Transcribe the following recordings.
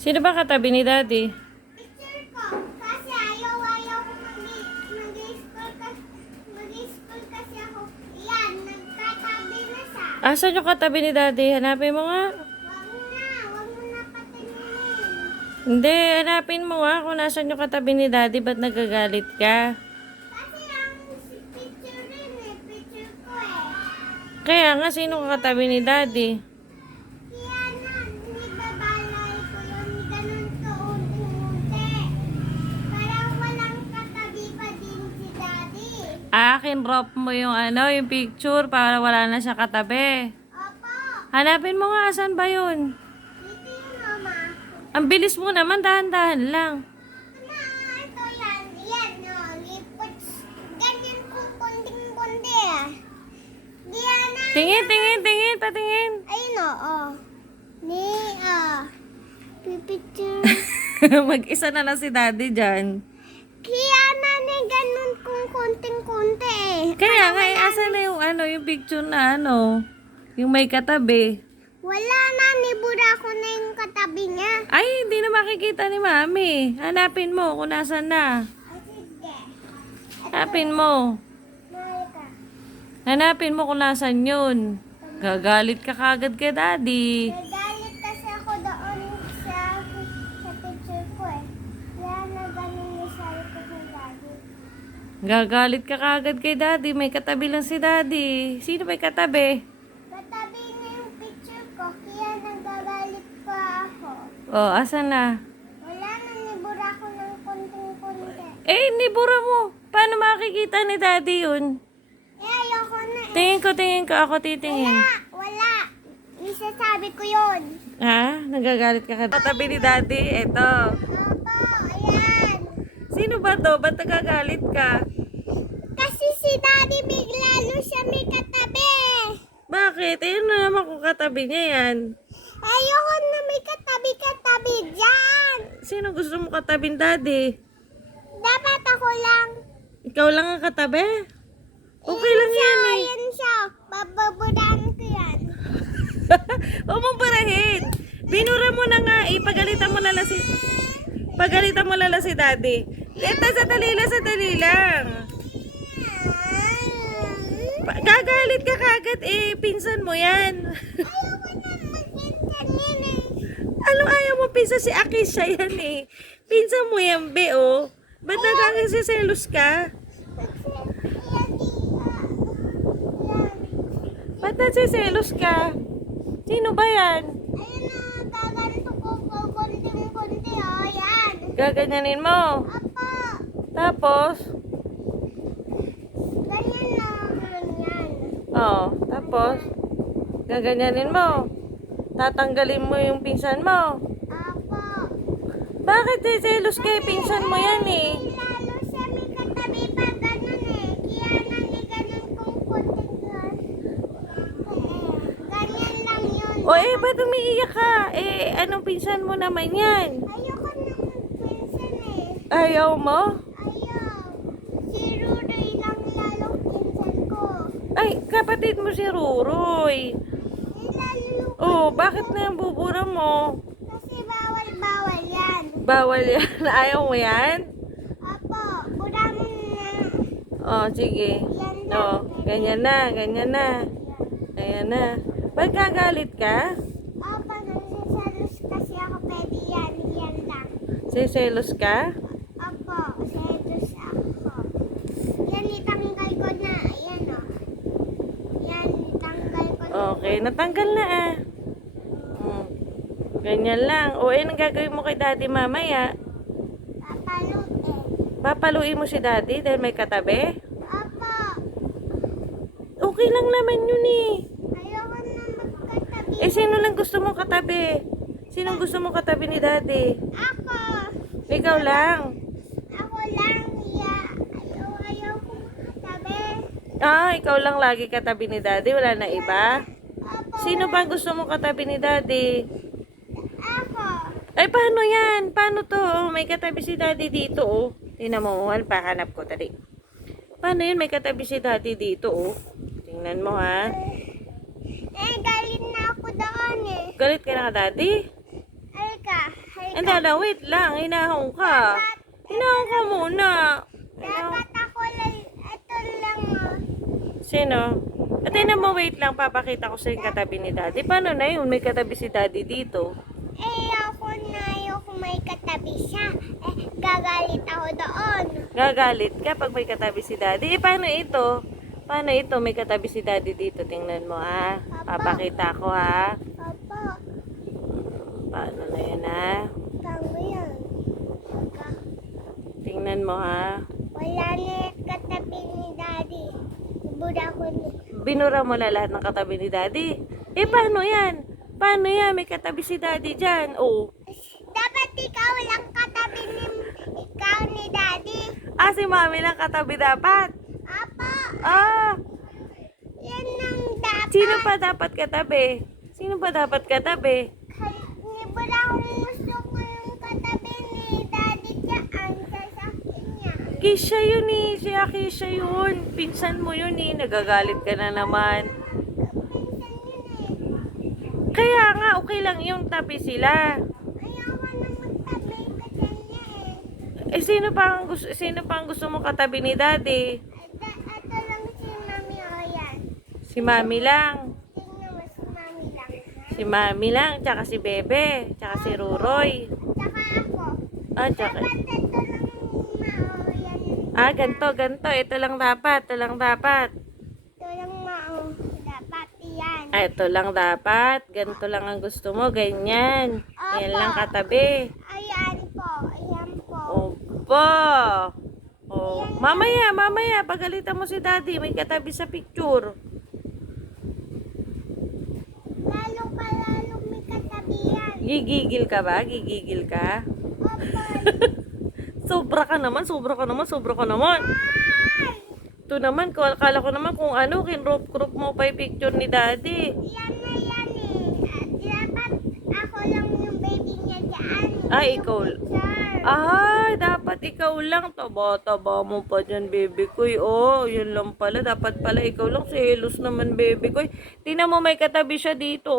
Sino ba katabi ni Daddy? Picture ko. Kasi ayaw ko mag-school kasi ako. Yan, nagkatabi na siya. Asan yung katabi ni Daddy? Hanapin mo nga. Wag mo na patingin. Hindi, hanapin mo nga kung nasan yung katabi ni Daddy. Ba't nagagalit ka? Kasi ang picture rin picture ko Kaya nga, sino katabi ni Daddy? Kaya na, nibabalay ko yun, ganun ko unti-unti. Parang walang katabi pa din si Daddy. Akin, drop mo yung yung picture para wala na siya katabi. Opo, Hanapin mo nga, asan ba yun? dito yun, Mama. Ang bilis mo naman, dahan-dahan lang. Ito yan, lipots. Ganyan kung kunding-kundi Diana. Tingin, patingin. Ayun pipicture. Mag-isa na lang si Daddy dyan. Kaya na ni ganun kung konting-kunti Kaya nga, asan na yung yung picture na yung may katabi. Wala na, nibura ko na yung katabi niya. Ay, hindi na makikita ni Mami. Hanapin mo kung nasan na. Sige. Hanapin mo. Malika. Hanapin mo kung nasan yun. Gagalit ka kagad kay Daddy. Nagalit kasi ako doon sa picture ko Kaya na ganun yung sabi ko sa Daddy. Gagalit ka kagad kay Daddy. May katabi lang si Daddy. Sino may katabi? Katabi niya yung picture ko, kaya nagagalit pa ako. Oh, asan na? Wala na, nibura ko ng konting-konti. Nibura mo. Paano makikita ni Daddy yun? Ayoko na Tingin ko. Ako titingin. Wala. Isasabi ko yun. Ha? Nagagalit ka kagad. Katabi ni Daddy. Eto. Opo, ayan. Sino ba to? Ba't nagagalit ka? Kasi si Daddy bigla siya may katabi. Bakit? Ayun na naman kung katabi niya yan. Ayoko na may katabi-katabi dyan. Sino gusto mo katabing Daddy? Dapat ako lang. Ikaw lang ang katabi? Okay lang yan eh. Ayan siya. Bababudaan ko yan. Huwag mong parahin. Binura mo na nga eh. Pagalitan mo na lang si Daddy. Ito, sandali lang. Gagalit ka kagad eh. Pinsan mo yan. Ayoko na mag-pinsan yun Ano ayaw mo pinsan? Si Akisha yan eh. Pinsan mo yan, be, oh. Ba't nagkakasiselos ka? Ba't nagsiselos ka? Sino ba yan? Ayun na, gaganto ko konting-konti, yan. Gaganyanin mo. Apa, Tapos, ganyan na, ganyan. tapos, gaganyanin mo. Tatanggalin mo yung pinsan mo. Apa, Bakit siselos kay pinsan mo yan eh? lalo siya may katabi pa ganun Kaya na ni ganun kung konting ganyan lang yun. O ba't umiiyak ka? Anong pinsan mo naman yan? Ayoko na mag-pinsan Ayaw mo? Ayaw. Si Ruroy lang lalong pinsan ko. Ay, kapatid mo si Ruroy. Lalo Oh, bakit na yung bubura mo? kasi bawal-bawal yan. Bawal yan. Ayaw mo yan? Apo, bura mo na. Oh, sige. Yan lang. Oh, ganyan na. Ayan na. Ba't gagalit ka? Apo, nagsisalos kasi ako pwede yan. Yan lang. Siselos ka? Apo, selos ako. Yan, itanggal ko na. Ayan Yan, itanggal ko na. Okay, natanggal na Ganyan lang. O, anong gagawin mo kay Daddy mamaya? Papaluin. Papaluin mo si Daddy dahil may katabi? Apo, Okay lang naman yun eh. ayoko na magkatabi. Sino lang gusto mong katabi? Sinong gusto mong katabi ni Daddy? Ako. Ikaw lang. Ako lang, ayaw ko makatabi. Ikaw lang lagi katabi ni Daddy. Wala na iba? Apo, Sino ba gusto mong katabi ni Daddy? ako. Ay, paano yan? Paano to? May katabi si Daddy dito, oh. Tingnan mo, pahanap ko, tali. Paano yun? May katabi si Daddy dito, oh. Tingnan mo, ha? Galit na ako doon Galit ka na ka, Daddy? Halika, halika. Hindi na, wait lang. Hinahong ka. Hinahong ka muna. Dapat ako lang, ito lang oh. Sino? At na mo, wait lang. Papakita ko sa yung katabi ni Daddy. Paano na yun? May katabi si Daddy dito. Ayoko may katabi siya. Gagalit ako doon. Gagalit ka pag may katabi si Daddy. Paano ito? Paano ito? May katabi si Daddy dito. Tingnan mo, ha? Papakita ko, ha? Opo, Paano na yan, ha? tango yan. Tingnan mo, ha? Wala na yung katabi ni Daddy. Ibura ko na. Binura mo na lahat ng katabi ni Daddy. Paano yan? Paano yan? May katabi si Daddy dyan. Oh. Dapat ikaw lang katabi ni Daddy. Si Mami lang katabi dapat. Apo, yan ang dapat. Sino pa dapat katabi? Sino pa dapat katabi? Nibura kung gusto ko yung katabi ni Daddy dyan sa sakin niya. Kisha yun Siya Kisha yun. Pinsan mo yun Nagagalit ka na naman. Pinsan yun Kaya nga, okay lang yung tabi sila. Ayoko na magtabi kasi niya Sino pa ang gusto mong katabi ni Daddy? Ito lang si Mami o yan. Si Mami lang. Tingnan mo si Mami lang. Si Mami lang, tsaka si Bebe, tsaka si Ruroy. Tsaka ako. Tsaka... Dapat ito lang mao yan. Ganto. Ito lang dapat. Ito lang mao. Dapat yan. Ito lang dapat. Ganto lang ang gusto mo. Ganyan. Yan lang katabi. Ayan po. Opo. Oh. Mamaya. Pagalitan mo si Daddy. May katabi sa picture. Lalo may katabi yan. Gigigil ka ba? Gigigil ka? Opo. Sobra ka naman. Ito naman, akala ko naman kung ano, kinrop mo pa yung picture ni Daddy. Yan na yan Dapat ako lang yung baby niya dyan. Ikaw. Sir. Dapat ikaw lang. Taba mo pa dyan, baby ko. Yun lang pala. Dapat pala ikaw lang. Selos naman, baby ko. Tingnan mo, may katabi siya dito,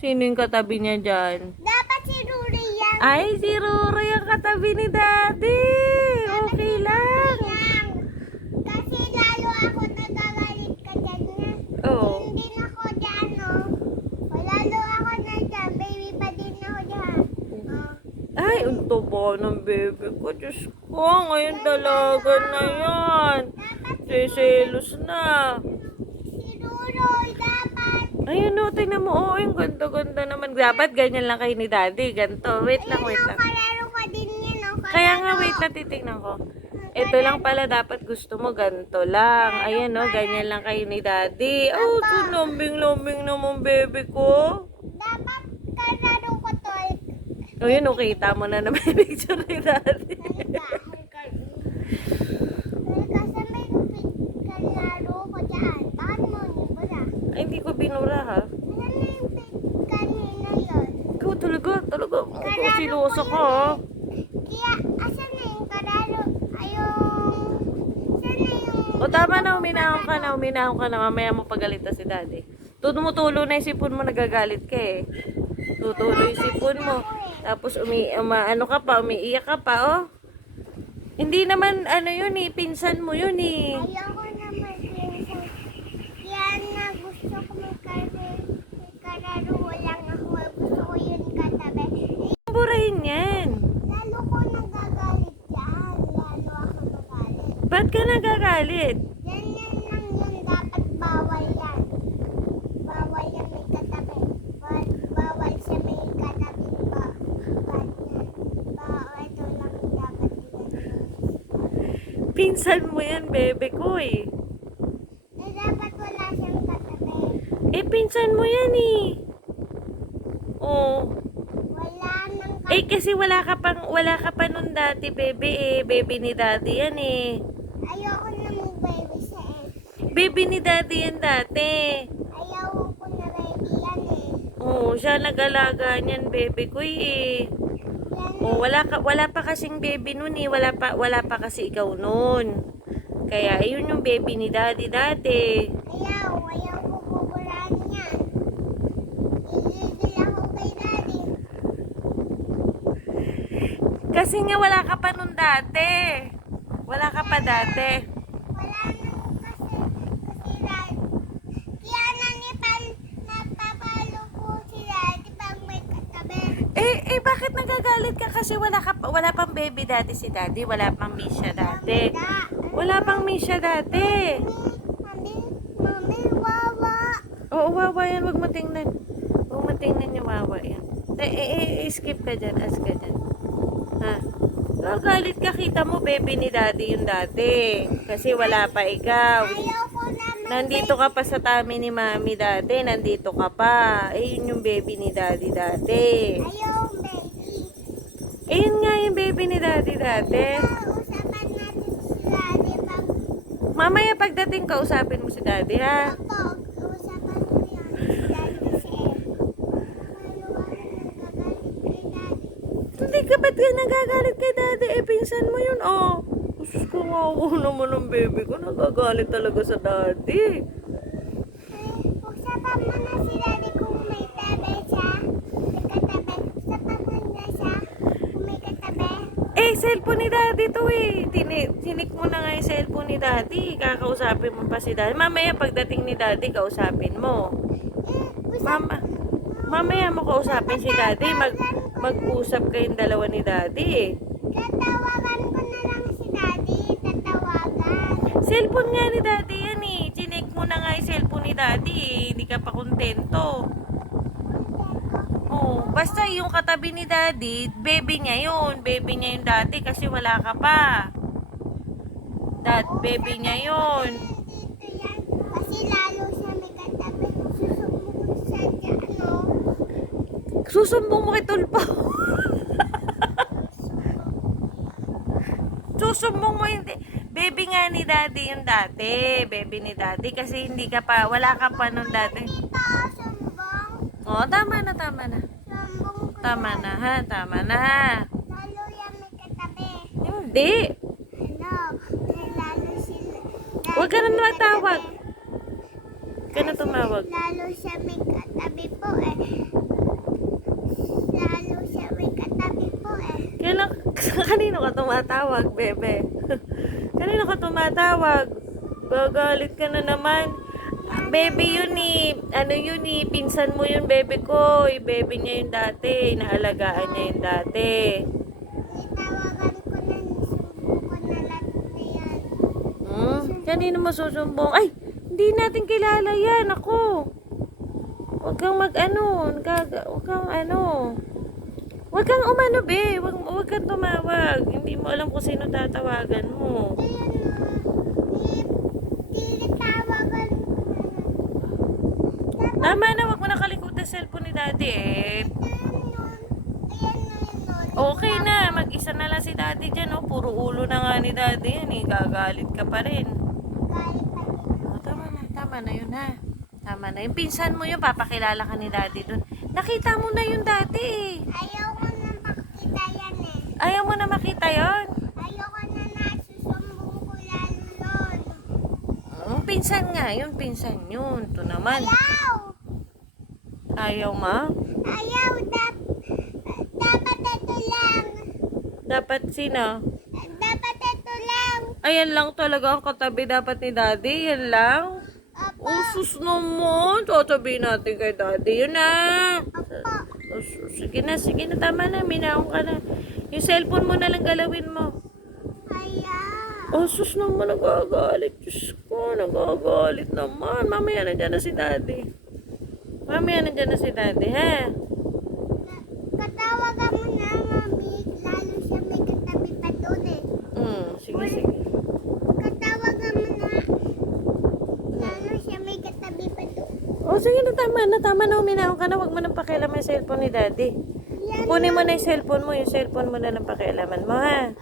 Sino yung katabi niya dyan? Dapat si Ruri yan. Si Roro yung katabi ni Daddy. Okay lang. Kasi lalo ako nagagalit ka dyan na. Oo. Hindi na ako dyan, Lalo ako na dyan. Baby pa din ako dyan. Ang taba ng baby ko. Diyos ko, ngayon dalaga na yan. Selos na. Si Ruroy, dapat. Ayun tingnan mo. Yung ganda naman. Dapat ganyan lang kayo ni Daddy. Ganto. Wait lang. Kalaro ka din yan, Kaya nga, wait lang, titignan ko. Ito lang pala dapat gusto mo, ganito lang. Ayan ganyan lang kayo ni Daddy. Ito lambing naman, baby ko. Dapat kalaro ko to. Yun, kita mo na naman yung picture ni Daddy. Kasi may kalaro ko dyan. Bakit mo nibura? Hindi ko binura, ha? Ano na yung kanina yun? Ikaw talaga. Siloso ka, ha? Kaya, asan na yung kalaro? Saan na yung... Tama na, uminahon ka na. Mamaya mo pagalitan si Daddy. Tumutulo na yung sipon mo, nagagalit ka, Tutulo yung sipon mo. Tapos umiiyak ka pa, Hindi naman, yun, pinsan mo yun, Ayoko naman pinsan. Kaya na gusto ko may kalaro lang ako. Gusto ko yun katabi. Burahin yan. Lalo ko nagagalit yan. Lalo ako magalit. Ba't ka nagagalit? Ganyan lang yun. Dapat bawal yan. Bawal yan may katabi. Bawal siya may katabi pa. Bawal ito lang dapat yan. Pinsan mo yan, bebe ko, Dapat wala siyang katabi. Pinsan mo yan, Wala nang katabi. Kasi wala ka pa nun dati, bebe, Baby ni Daddy yan, Ayoko na may baby siya Baby ni Daddy yan dati. Ayoko ko na baby yan Siya nag-alaga niyan, bebe ko, Yan wala pa kasing baby nun, Wala pa kasi ikaw nun. Kaya, ayun yung baby ni Daddy dati. Ayaw ko kukuraan yan. Igigil ako kay Daddy. Kasi nga wala ka pa nun dati. Wala ka pa dati. Wala nang kasi Daddy. Kaya napapalo ko si Daddy pag may katabi. Bakit nagagalit ka kasi wala pang baby dati si Daddy, wala pang Misha dati. Wala pang Misha dati. Mami, wawa. Oo, wawa yan, wag mo tingnan. Wag mo tingnan yung wawa yan. Skip ka dyan, as ka dyan. Ha? Nagagalit ka, kita mo baby ni Daddy yung dati. Kasi wala pa ikaw. Ayoko naman. Nandito ka pa sa tummy ni Mami dati, nandito ka pa. Yun yung baby ni Daddy dati. Ayaw, baby. Yun nga yung baby ni Daddy dati. Usapan natin si Daddy pag Mamaya pagdating ka, usapin mo si Daddy, ha? usapan ko yan si Daddy kasi maluwag nagagalit kay Daddy. Hindi ka ba't ka nagagalit kay Daddy? Pinsan mo yun, oh. Usus ko nga ako naman ng baby ko. Nagagalit talaga sa Daddy. Usapan mo na si Daddy kung may tabi siya. May katabi. Usapan mo na siya kung may katabi. Cellphone ni Daddy to eh. Sinik mo na nga yung cellphone ni Daddy. Kakausapin mo pa si Daddy. Mamaya pagdating ni Daddy, kausapin mo. Mamaya mo kausapin si Daddy. Mag-usap kayong dalawa ni Daddy eh. Tatawagan ko na lang si Daddy. Tatawagan. Cellphone nga ni Daddy yan eh. Chinek mo na nga yung cellphone ni Daddy eh. Hindi ka pa kontento. Oh, basta yung katabi ni Daddy, baby niya yun. Baby niya yung dati kasi wala ka pa. Baby niya yun. Dito yan. Kasi lalo siya may katabi. Susumbong siya dyan, no? Susumbong mo kay Tulpo. Susumbong mo hindi. Baby nga ni Daddy yung dati. Baby ni Daddy kasi hindi ka pa, wala ka pa nung dati. Dito, sumbong. Oh, tama na. Sumbong ko. Tama na ha, tama na. Lalo yan may katabi. Hindi. Lalo sila. Huwag ka na matawag. Huwag ka na tumawag. Lalo siya may katabi po eh. Lalo siya may katabi po eh. Kanino ka tumatawag, bebe? Kanino ka tumatawag? Gagalit ka na naman. Baby yun eh. Ano yun eh. Pinsan mo yun, baby ko. Baby niya yung dati. Inaalagaan niya yung dati. Itawagan ko na, sumbong ko na lahat na yan. Kanino mo susumbong? Ay! Hindi natin kilala yan. Ako. Huwag kang mag-ano. Huwag kang ano. Huwag kang umano, be. Huwag kang tumawag. Hindi mo alam kung sino tatawagan mo. Tinatawagan ko na. Tama na, huwag mo nakalikutan cellphone ni Daddy eh. Ayan na yun. Okay na, mag-isa na lang si Daddy dyan, oh. Puro ulo na nga ni Daddy yan, eh. Gagalit ka pa rin. Galit pa rin. Oh, tama na yun, ha. Tama na. Yung pinsan mo yun, papakilala ka ni Daddy dun. Nakita mo na yun dati, eh. Ayaw ko na makita yan eh. Ayaw mo na makita yon. Ayaw ko na nasusumbong ko lalo nun. Pinsan nga yun, pinsan yun. Ito naman. Ayaw! Ayaw, ma? Ayaw! Dapat ito lang. Dapat sino? Dapat ito lang. Ayan lang talaga ang katabi dapat ni Daddy. Yan lang. Opo. Usus naman. Tatabihin natin kay Daddy. Yun na. Opo. Sige na. Tama na. Minaong ka na. Yung cellphone mo na lang galawin mo. Ayaw. Usus naman. Nagagalit. Diyos ko. Nagagalit naman. Mamaya nandiyan na si Daddy. Ha? Katawagan mo na, Mami. Lalo siya may katabi pa doon eh. Sige. Katawagan mo na. Lalo siya may katabi pa doon. Sige na. Tama na. Uminaong ka na. Huwag mo nang pakialam yung cellphone ni Daddy. Yan Kunin mo na yung cellphone mo. Yung cellphone mo na lang pakialaman mo, ha?